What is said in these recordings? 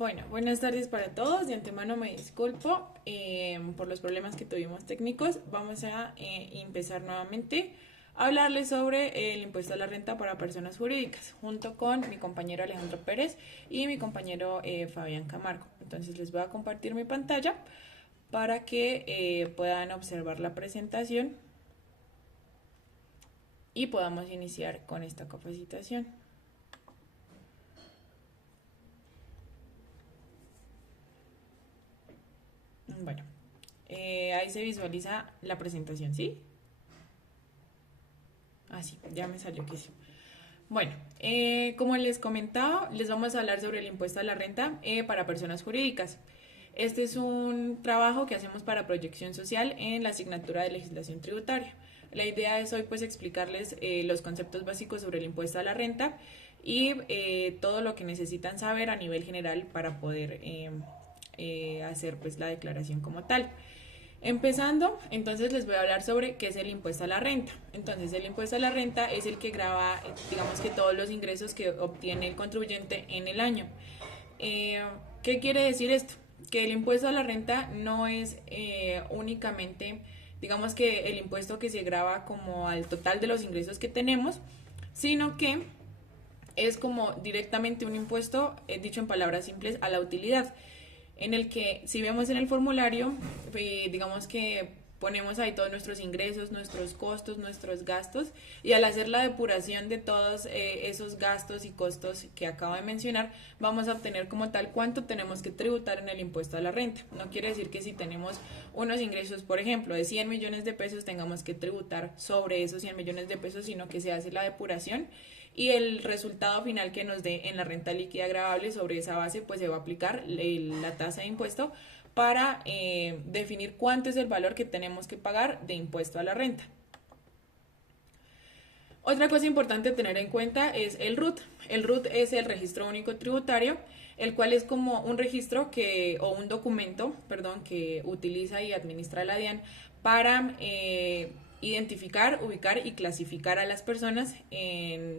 Bueno, buenas tardes para todos. De antemano me disculpo por los problemas que tuvimos técnicos. Vamos a empezar nuevamente a hablarles sobre el impuesto a la renta para personas jurídicas, junto con mi compañero Alejandro Pérez y mi compañero Fabián Camargo. Entonces les voy a compartir mi pantalla para que puedan observar la presentación y podamos iniciar con esta capacitación. Bueno, ahí se visualiza la presentación, ¿sí? Ah, sí, ya me salió que sí. Bueno, como les comentaba, les vamos a hablar sobre el impuesto a la renta para personas jurídicas. Este es un trabajo que hacemos para proyección social en la asignatura de legislación tributaria. La idea es hoy pues explicarles los conceptos básicos sobre el impuesto a la renta y todo lo que necesitan saber a nivel general para poder hacer pues la declaración como tal. Empezando, entonces les voy a hablar sobre qué es el impuesto a la renta. Entonces, el impuesto a la renta es el que grava, digamos que todos los ingresos que obtiene el contribuyente en el año. ¿Qué quiere decir esto? Que el impuesto a la renta no es únicamente, digamos que el impuesto que se grava como al total de los ingresos que tenemos, sino que es como directamente un impuesto, dicho en palabras simples, a la utilidad, en el que si vemos en el formulario, digamos que ponemos ahí todos nuestros ingresos, nuestros costos, nuestros gastos, y al hacer la depuración de todos esos gastos y costos que acabo de mencionar, vamos a obtener como tal cuánto tenemos que tributar en el impuesto a la renta. No quiere decir que si tenemos unos ingresos, por ejemplo, de 100 millones de pesos, tengamos que tributar sobre esos 100 millones de pesos, sino que se hace la depuración y el resultado final que nos dé en la renta líquida gravable, sobre esa base pues se va a aplicar la tasa de impuesto para definir cuánto es el valor que tenemos que pagar de impuesto a la renta. Otra cosa importante a tener en cuenta es el RUT. El RUT es el Registro Único Tributario, el cual es como un registro o un documento, perdón, que utiliza y administra la DIAN para identificar, ubicar y clasificar a las personas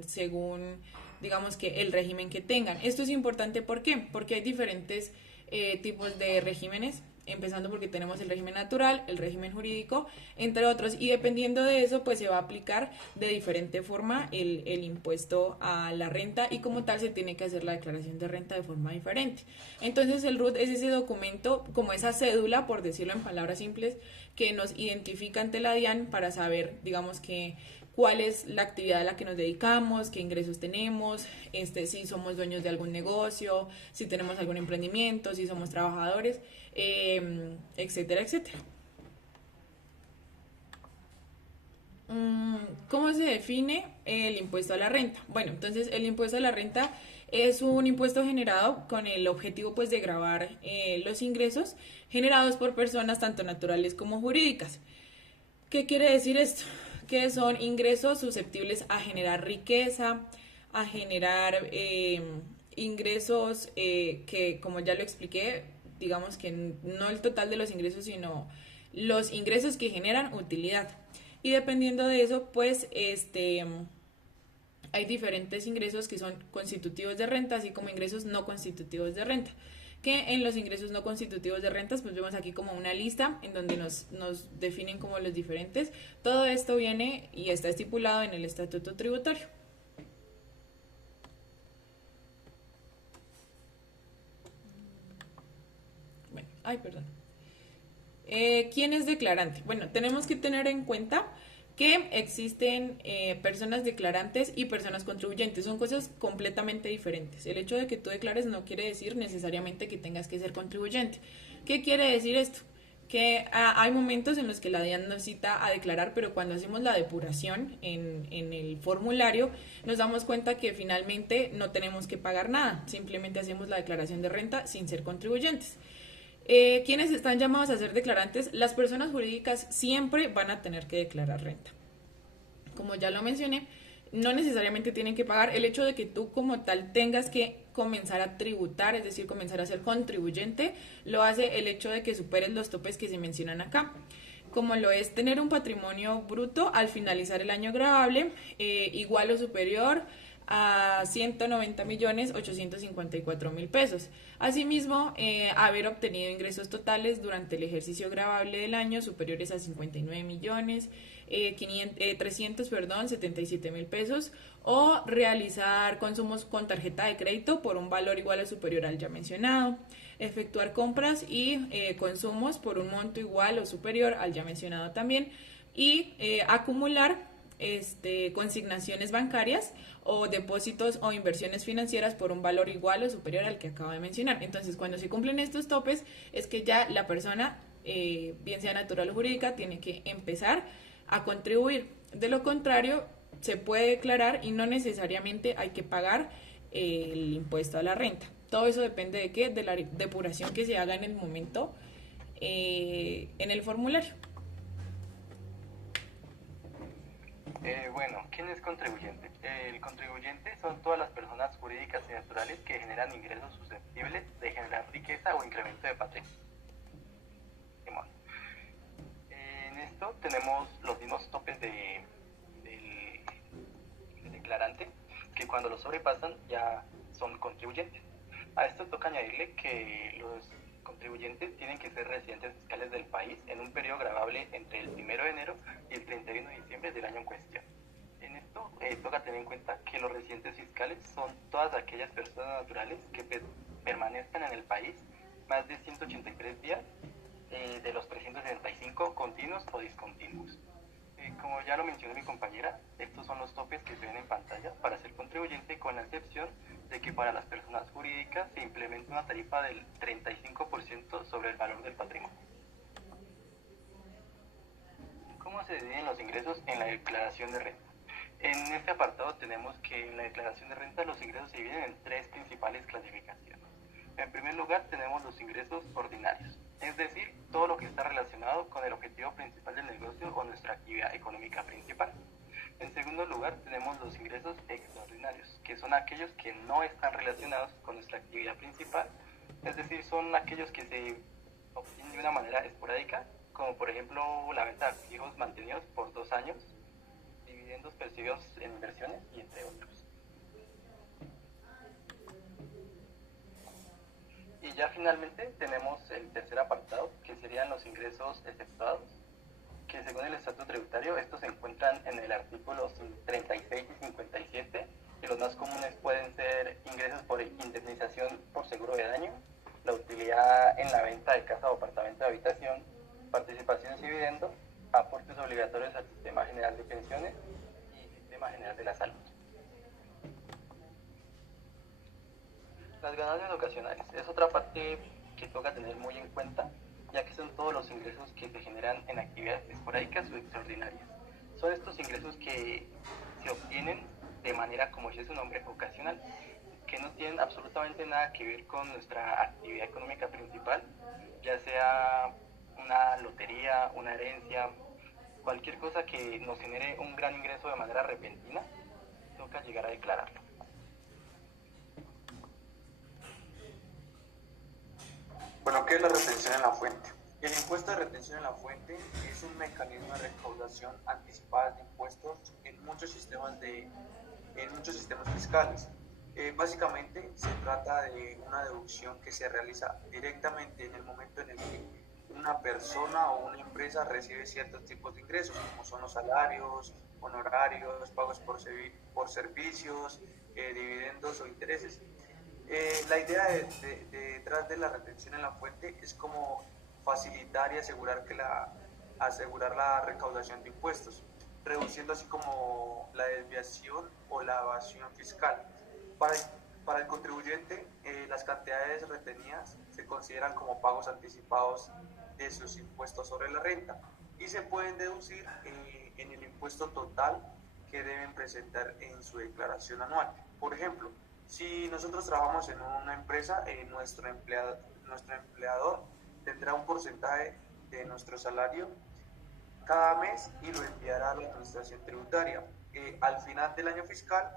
según, digamos que el régimen que tengan. Esto es importante, ¿por qué? Porque hay diferentes tipos de regímenes, empezando porque tenemos el régimen natural, el régimen jurídico, entre otros, y dependiendo de eso, pues se va a aplicar de diferente forma el impuesto a la renta y como tal se tiene que hacer la declaración de renta de forma diferente. Entonces el RUT es ese documento, como esa cédula, por decirlo en palabras simples, que nos identifica ante la DIAN para saber, digamos que cuál es la actividad a la que nos dedicamos, qué ingresos tenemos, si somos dueños de algún negocio, si tenemos algún emprendimiento, si somos trabajadores, etcétera, etcétera. ¿Cómo se define el impuesto a la renta? Bueno, entonces el impuesto a la renta es un impuesto generado con el objetivo pues de gravar los ingresos generados por personas tanto naturales como jurídicas. ¿Qué quiere decir esto? Que son ingresos susceptibles a generar riqueza, a generar ingresos que, como ya lo expliqué, digamos que no el total de los ingresos, sino los ingresos que generan utilidad. Y dependiendo de eso, pues hay diferentes ingresos que son constitutivos de renta, así como ingresos no constitutivos de renta. Que en los ingresos no constitutivos de rentas, pues vemos aquí como una lista en donde nos definen como los diferentes. Todo esto viene y está estipulado en el Estatuto Tributario. Bueno, perdón. ¿Quién es declarante? Bueno, tenemos que tener en cuenta que existen personas declarantes y personas contribuyentes. Son cosas completamente diferentes. El hecho de que tú declares no quiere decir necesariamente que tengas que ser contribuyente. ¿Qué quiere decir esto? Que hay momentos en los que la DIAN nos cita a declarar, pero cuando hacemos la depuración en el formulario, nos damos cuenta que finalmente no tenemos que pagar nada. Simplemente hacemos la declaración de renta sin ser contribuyentes. ¿Quiénes están llamados a ser declarantes? Las personas jurídicas siempre van a tener que declarar renta. Como ya lo mencioné, no necesariamente tienen que pagar. El hecho de que tú como tal tengas que comenzar a tributar, es decir, comenzar a ser contribuyente, lo hace el hecho de que superes los topes que se mencionan acá, como lo es tener un patrimonio bruto al finalizar el año gravable igual o superior a 190.854.000 pesos. Asimismo, haber obtenido ingresos totales durante el ejercicio gravable del año superiores a 59 millones 377.000 pesos, o realizar consumos con tarjeta de crédito por un valor igual o superior al ya mencionado, efectuar compras y consumos por un monto igual o superior al ya mencionado también, y acumular consignaciones bancarias o depósitos o inversiones financieras por un valor igual o superior al que acabo de mencionar. Entonces, cuando se cumplen estos topes, es que ya la persona, bien sea natural o jurídica, tiene que empezar a contribuir. De lo contrario, se puede declarar y no necesariamente hay que pagar el impuesto a la renta. Todo eso depende de qué, de la depuración que se haga en el momento en el formulario. Bueno, ¿quién es contribuyente? El contribuyente son todas las personas jurídicas y naturales que generan ingresos susceptibles de generar riqueza o incremento de patrimonio. En esto tenemos los mismos topes del declarante, que cuando los sobrepasan ya son contribuyentes. A esto toca añadirle que los contribuyentes tienen que ser residentes fiscales del país en un periodo gravable entre el 1 de enero y el 31 de diciembre del año en cuestión. En esto toca tener en cuenta que los residentes fiscales son todas aquellas personas naturales que permanezcan en el país más de 183 días de los 365 continuos o discontinuos. Como ya lo mencionó mi compañera, estos son los topes que se ven en pantalla para ser contribuyente, con la excepción de que para las personas jurídicas se implementa una tarifa del 35% sobre el valor del patrimonio. ¿Cómo se dividen los ingresos en la declaración de renta? En este apartado tenemos que en la declaración de renta los ingresos se dividen en tres principales clasificaciones. En primer lugar tenemos los ingresos ordinarios, es decir, todo lo que está relacionado con el objetivo principal del negocio o nuestra actividad económica principal. En segundo lugar tenemos los ingresos extraordinarios, que son aquellos que no están relacionados con nuestra actividad principal, es decir, son aquellos que se obtienen de una manera esporádica, como por ejemplo la venta de activos mantenidos por 2 años, dividendos percibidos en inversiones y entre otros. Y ya finalmente tenemos el tercer apartado, que serían los ingresos efectuados, que según el estatuto tributario, estos se encuentran en el artículo 36 y 57, y los más comunes pueden ser ingresos por indemnización por seguro de daño, la utilidad en la venta de casa o apartamento de habitación, participaciones y dividendos, aportes obligatorios al Sistema General de Pensiones y Sistema General de la Salud. Las ganancias ocasionales es otra parte que toca tener muy en cuenta, ya que son todos los ingresos que se generan en actividades esporádicas o extraordinarias. Son estos ingresos que se obtienen de manera, como dice su nombre, ocasional, que no tienen absolutamente nada que ver con nuestra actividad económica principal, ya sea una lotería, una herencia, cualquier cosa que nos genere un gran ingreso de manera repentina, toca llegar a declararlo. Bueno, ¿qué es la retención en la fuente? El impuesto de retención en la fuente es un mecanismo de recaudación anticipada de impuestos en muchos sistemas fiscales. Básicamente se trata de una deducción que se realiza directamente en el momento en el que una persona o una empresa recibe ciertos tipos de ingresos, como son los salarios, honorarios, pagos por servicios, dividendos o intereses. La idea detrás de la retención en la fuente es como facilitar y asegurar la recaudación de impuestos, reduciendo así como la desviación o la evasión fiscal. Para, para el contribuyente, las cantidades retenidas se consideran como pagos anticipados de sus impuestos sobre la renta y se pueden deducir en el impuesto total que deben presentar en su declaración anual. Por ejemplo, si nosotros trabajamos en una empresa, nuestro empleador tendrá un porcentaje de nuestro salario cada mes y lo enviará a la administración tributaria. Al final del año fiscal,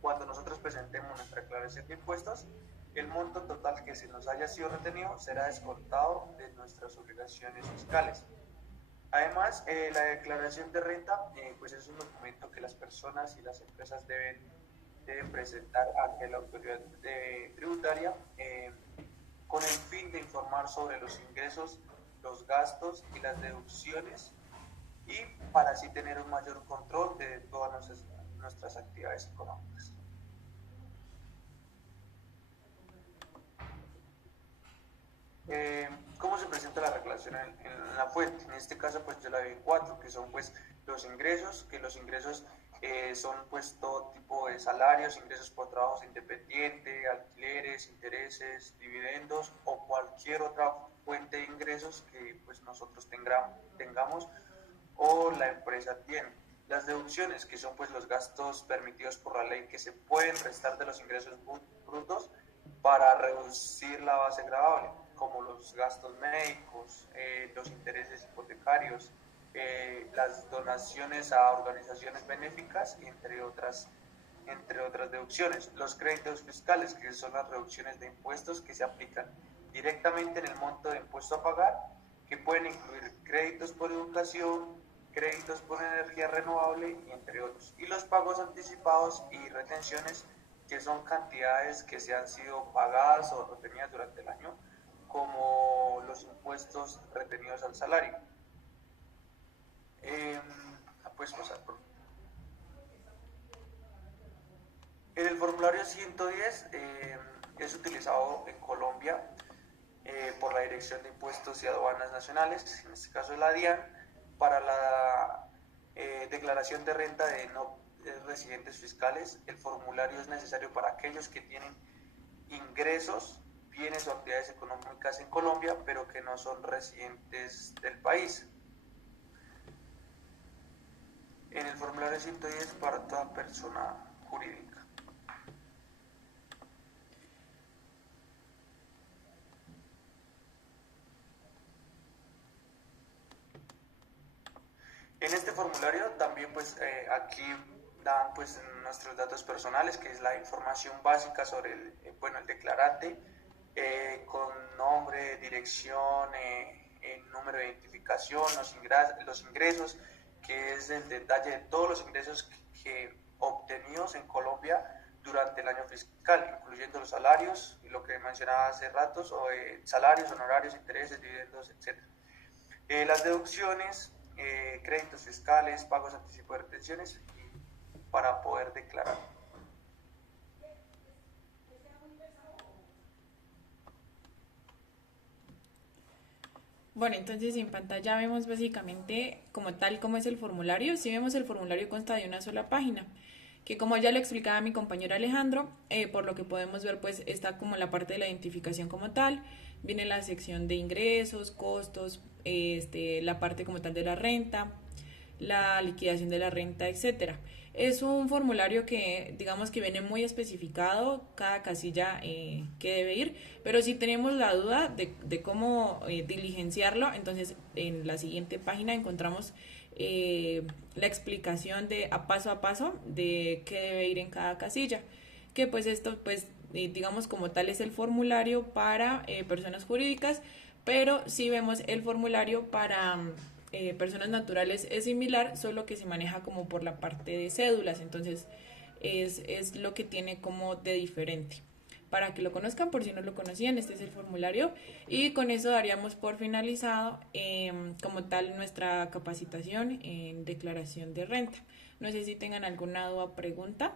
cuando nosotros presentemos nuestra declaración de impuestos, el monto total que se nos haya sido retenido será descontado de nuestras obligaciones fiscales. Además, la declaración de renta pues es un documento que las personas y las empresas deben deben presentar ante la autoridad tributaria con el fin de informar sobre los ingresos, los gastos y las deducciones y para así tener un mayor control de todas nuestras actividades económicas. ¿Cómo se presenta la declaración en la fuente? En este caso pues yo la vi en cuatro, que son pues los ingresos, que los ingresos son pues todo tipo de salarios, ingresos por trabajos independientes, alquileres, intereses, dividendos o cualquier otra fuente de ingresos que pues nosotros tengamos o la empresa tiene. Las deducciones, que son pues los gastos permitidos por la ley que se pueden restar de los ingresos brutos para reducir la base gravable, como los gastos médicos, los intereses hipotecarios, las donaciones a organizaciones benéficas, entre otras deducciones. Los créditos fiscales, que son las reducciones de impuestos que se aplican directamente en el monto de impuesto a pagar, que pueden incluir créditos por educación, créditos por energía renovable, entre otros. Y los pagos anticipados y retenciones, que son cantidades que se han sido pagadas o retenidas durante el año, como los impuestos retenidos al salario. Puedes pasar, por favor. En el formulario 110 es utilizado en Colombia por la Dirección de Impuestos y Aduanas Nacionales, en este caso la DIAN, para la declaración de renta de no residentes fiscales. El formulario es necesario para aquellos que tienen ingresos, bienes o actividades económicas en Colombia, pero que no son residentes del país. En el formulario 110 para toda persona jurídica. En este formulario también pues aquí dan pues nuestros datos personales, que es la información básica sobre el declarante, con nombre, dirección, número de identificación, los ingresos, que es el detalle de todos los ingresos que obtenidos en Colombia durante el año fiscal, incluyendo los salarios y lo que mencionaba hace ratos, salarios, honorarios, intereses, dividendos, etc. Las deducciones, créditos fiscales, pagos anticipados de retenciones para poder declarar. Bueno, entonces en pantalla vemos básicamente como tal como es el formulario. Si vemos el formulario consta de una sola página, que como ya lo explicaba mi compañero Alejandro, por lo que podemos ver pues está como la parte de la identificación como tal, viene la sección de ingresos, costos, la parte como tal de la renta, la liquidación de la renta, etcétera. Es un formulario que digamos que viene muy especificado cada casilla que debe ir, pero si tenemos la duda de cómo diligenciarlo, entonces en la siguiente página encontramos la explicación de a paso de qué debe ir en cada casilla, que pues esto pues digamos como tal es el formulario para personas jurídicas, pero si vemos el formulario para personas naturales es similar, solo que se maneja como por la parte de cédulas, entonces es lo que tiene como de diferente. Para que lo conozcan, por si no lo conocían, este es el formulario y con eso daríamos por finalizado como tal nuestra capacitación en declaración de renta. No sé si tengan alguna duda o pregunta.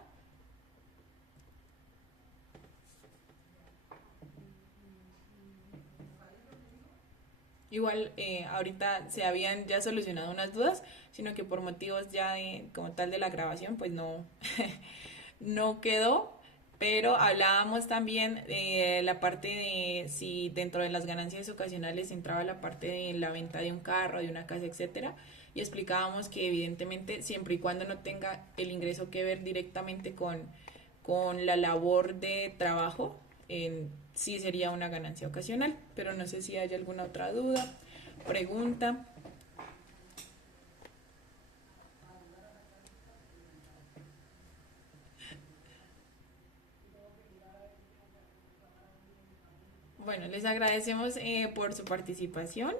Igual ahorita se habían ya solucionado unas dudas, sino que por motivos ya como tal de la grabación, pues no, no quedó. Pero hablábamos también de la parte de si dentro de las ganancias ocasionales entraba la parte de la venta de un carro, de una casa, etcétera. Y explicábamos que evidentemente siempre y cuando no tenga el ingreso que ver directamente con la labor de trabajo, sí sería una ganancia ocasional, pero no sé si hay alguna otra duda, pregunta. Bueno, les agradecemos por su participación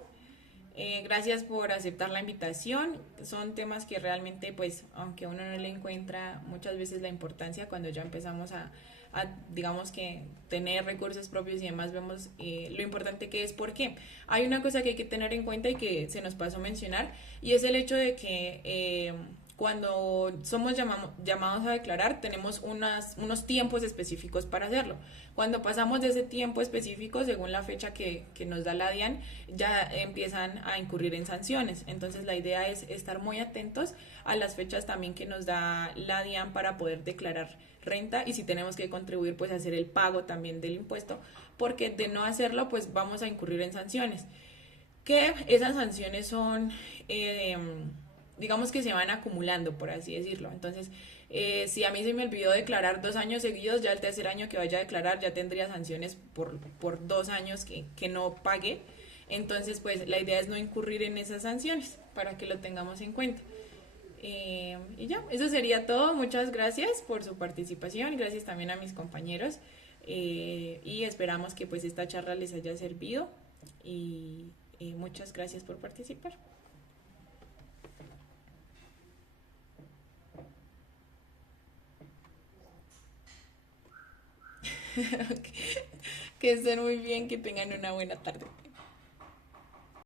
Gracias por aceptar la invitación. Son temas que realmente, pues, aunque uno no le encuentra muchas veces la importancia cuando ya empezamos digamos que tener recursos propios y demás, vemos lo importante que es. Porque hay una cosa que hay que tener en cuenta y que se nos pasó a mencionar, y es el hecho de que cuando somos llamados a declarar, tenemos unos tiempos específicos para hacerlo. Cuando pasamos de ese tiempo específico, según la fecha que nos da la DIAN, ya empiezan a incurrir en sanciones. Entonces la idea es estar muy atentos a las fechas también que nos da la DIAN para poder declarar renta, y si tenemos que contribuir, pues hacer el pago también del impuesto, porque de no hacerlo, pues vamos a incurrir en sanciones. Que esas sanciones son... digamos que se van acumulando, por así decirlo. Entonces, si a mí se me olvidó declarar 2 años seguidos, ya el tercer año que vaya a declarar ya tendría sanciones por 2 años que no pagué. Entonces, pues la idea es no incurrir en esas sanciones para que lo tengamos en cuenta. Y ya, eso sería todo. Muchas gracias por su participación, gracias también a mis compañeros, y esperamos que pues esta charla les haya servido, y muchas gracias por participar. Okay. Que estén muy bien, que tengan una buena tarde.